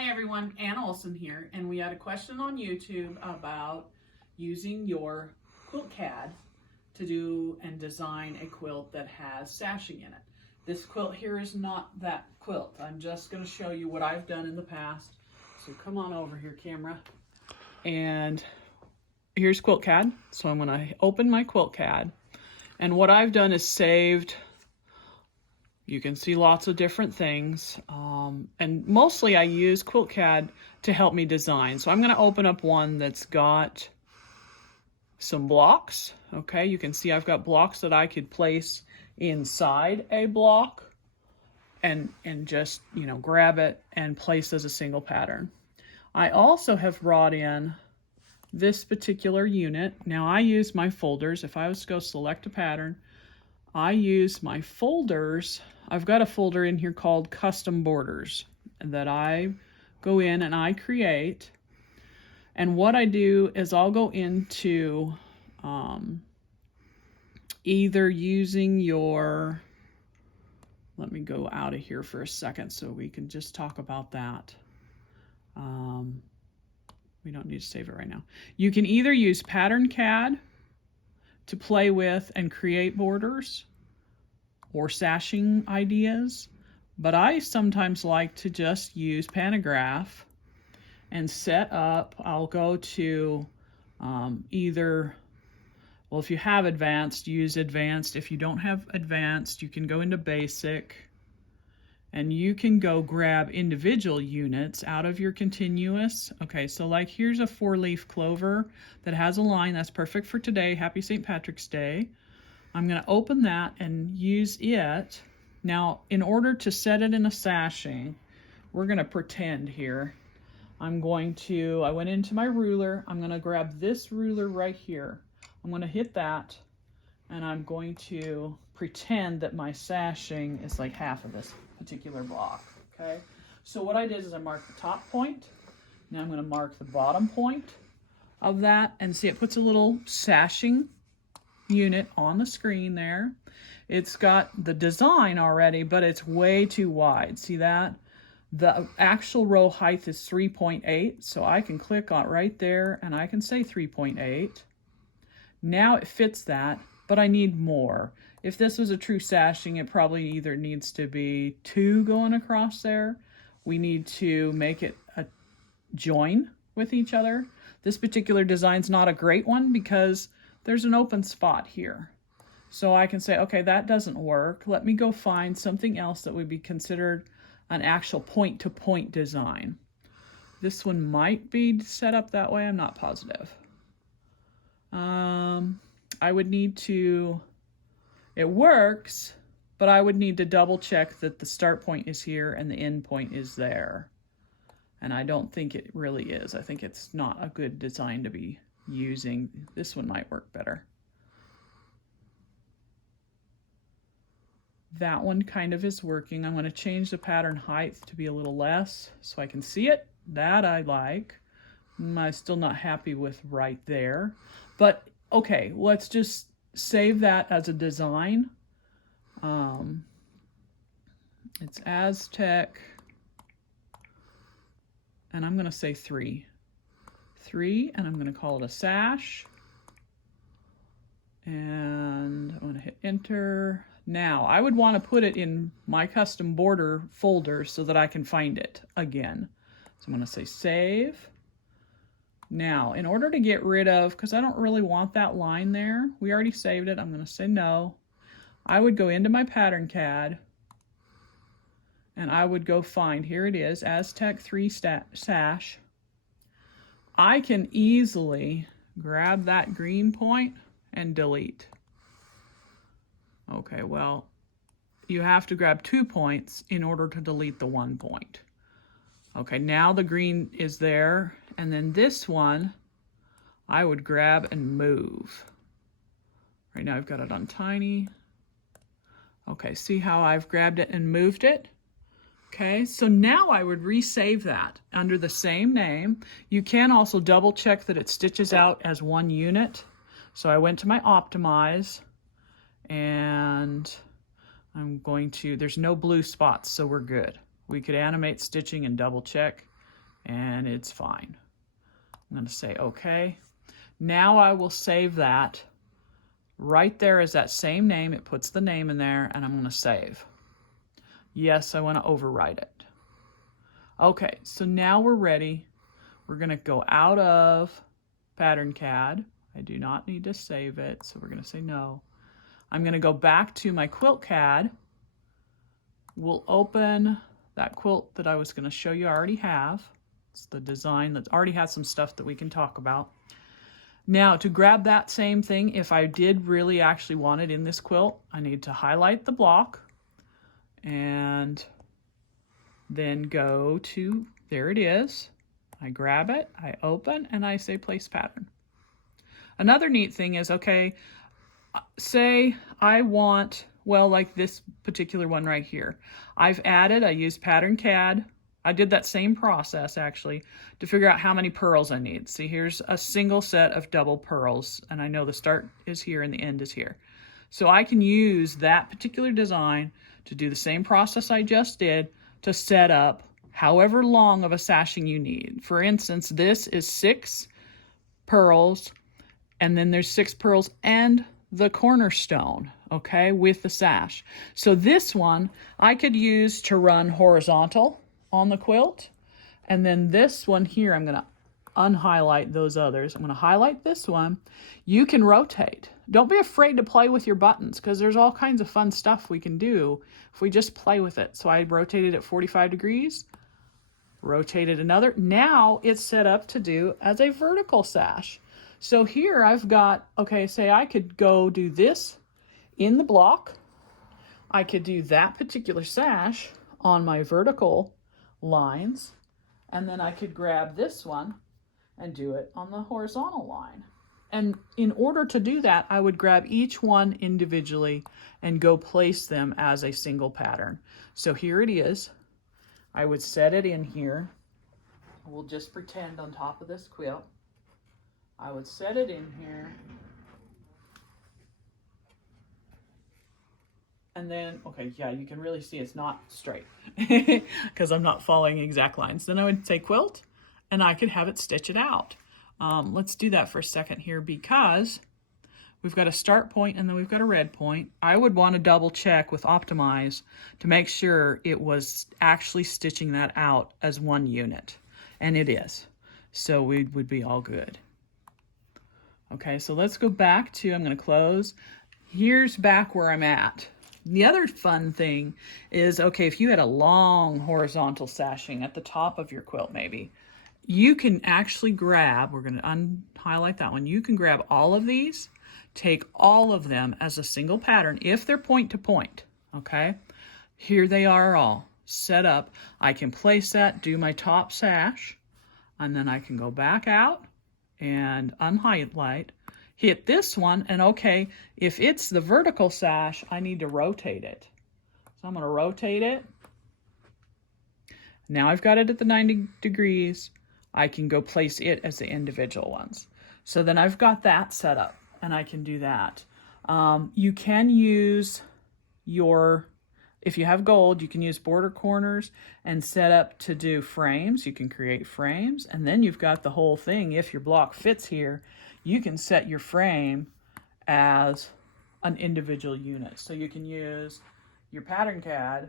Hi everyone, Ann Olson here, and we had a question on YouTube about using your QuiltCAD to do and design a quilt that has sashing in it. This quilt here is not that quilt. I'm just going to show you what I've done in the past. So come on over here, camera. And here's QuiltCAD. So I'm going to open my QuiltCAD. And what I've done is saved, you can see lots of different things. And mostly I use QuiltCAD to help me design. So I'm going to open up one that's got some blocks. Okay, you can see I've got blocks that I could place inside a block and just, you know, grab it and place as a single pattern. I also have brought in this particular unit. Now I use my folders. If I was to go select a pattern, I use my folders. I've got a folder in here called Custom Borders that I go in and I create. And what I do is I'll go into either using your, let me go out of here for a second so we can just talk about that. We don't need to save it right now. You can either use Pattern CAD to play with and create borders or sashing ideas, but I sometimes like to just use Pantograph and set up. I'll go to either, well, if you have advanced, use advanced. If you don't have advanced, you can go into basic and you can go grab individual units out of your continuous. Okay, so like here's a 4-leaf clover that has a line that's perfect for today. Happy St. Patrick's Day. I'm going to open that and use it. Now, in order to set it in a sashing, we're going to pretend here. I went into my ruler. I'm going to grab this ruler right here. I'm going to hit that, and I'm going to pretend that my sashing is like half of this particular block, okay? So what I did is I marked the top point. Now I'm going to mark the bottom point of that, and see it puts a little sashing unit on the screen there. It's got the design already, but it's way too wide. See that? The actual row height is 3.8, so I can click on right there and I can say 3.8. Now it fits that, but I need more. If this was a true sashing, it probably either needs to be 2 going across there. We need to make it a join with each other. This particular design's not a great one because there's an open spot here. So I can say, okay, that doesn't work. Let me go find something else that would be considered an actual point-to-point design. This one might be set up that way. I'm not positive. I would need to, it works, but I would need to double check that the start point is here and the end point is there. And I don't think it really is. I think it's not a good design to be using. This one might work better. That one kind of is working. I'm going to change the pattern height to be a little less so I can see it. That I like. I'm still not happy with right there. But okay, let's just save that as a design. It's Aztec. And I'm going to say 3. 3, and I'm going to call it a sash. And I'm going to hit enter. Now, I would want to put it in my custom border folder so that I can find it again. So I'm going to say save. Now, in order to get rid of, because I don't really want that line there, we already saved it, I'm going to say no. I would go into my Pattern CAD, and I would go find, here it is, Aztec 3 sash. I can easily grab that green point and delete. Okay, well, you have to grab 2 points in order to delete the 1 point. Okay, now the green is there, and then this one, I would grab and move. Right now I've got it on tiny. Okay, see how I've grabbed it and moved it? Okay, so now I would resave that under the same name. You can also double check that it stitches out as one unit. So I went to my optimize, and I'm going to, there's no blue spots, so we're good. We could animate stitching and double check. and it's fine. I'm going to say okay. Now I will save that. Right there is that same name. It puts the name in there, and I'm going to save. Yes, I want to overwrite it. Okay, so now we're ready. We're going to go out of Pattern CAD. I do not need to save it, so we're going to say no. I'm going to go back to my QuiltCAD. We'll open that quilt that I was going to show you I already have. It's the design that already has some stuff that we can talk about. Now, to grab that same thing, if I did really actually want it in this quilt, I need to highlight the block and then go to, there it is. I grab it, I open, and I say place pattern. Another neat thing is, okay, say I want, well, like this particular one right here. I used Pattern CAD. I did that same process actually to figure out how many pearls I need. See, here's a single set of double pearls, and I know the start is here and the end is here. So I can use that particular design to do the same process I just did to set up however long of a sashing you need. For instance, this is 6 pearls, and then there's 6 pearls and the cornerstone, okay, with the sash. So this one I could use to run horizontal on the quilt, and then this one here, I'm going to unhighlight those others. I'm going to highlight this one. You can rotate. Don't be afraid to play with your buttons, because there's all kinds of fun stuff we can do if we just play with it. So I rotated it 45 degrees, rotated another. Now it's set up to do as a vertical sash. So here I've got, okay, say I could go do this in the block. I could do that particular sash on my vertical lines, and then I could grab this one and do it on the horizontal line. And in order to do that, I would grab each one individually and go place them as a single pattern. So here it is. I would set it in here. We'll just pretend on top of this quilt. I would set it in here. And then, okay, yeah, you can really see it's not straight because I'm not following exact lines. Then I would say quilt, and I could have it stitch it out. Let's do that for a second here, because we've got a start point and then we've got a red point. I would want to double check with Optimize to make sure it was actually stitching that out as one unit, and it is. So we would be all good. Okay, so let's go back to, I'm going to close. Here's back where I'm at. The other fun thing is, okay, if you had a long horizontal sashing at the top of your quilt maybe, you can actually grab, we're going to unhighlight that one, you can grab all of these, take all of them as a single pattern if they're point to point, okay? Here they are all set up. I can place that, do my top sash, and then I can go back out and unhighlight, hit this one, and okay, if it's the vertical sash, I need to rotate it. So I'm going to rotate it. Now I've got it at the 90 degrees. I can go place it as the individual ones. So then I've got that set up, and I can do that. You can use your, if you have gold, you can use border corners and set up to do frames. You can create frames, and then you've got the whole thing. If your block fits here, you can set your frame as an individual unit. So you can use your Pattern CAD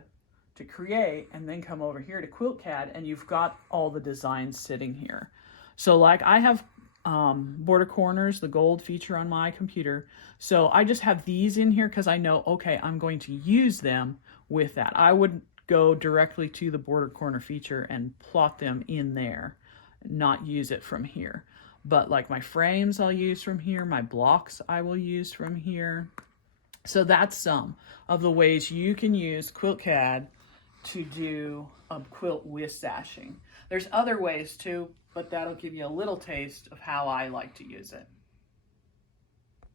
to create, and then come over here to QuiltCAD, and you've got all the designs sitting here. So like I have border corners, the gold feature on my computer. So I just have these in here because I know, okay, I'm going to use them with that. I would go directly to the border corner feature and plot them in there, not use it from here. But like my frames I'll use from here, my blocks I will use from here. So that's some of the ways you can use QuiltCAD to do a quilt with sashing. There's other ways too, but that'll give you a little taste of how I like to use it.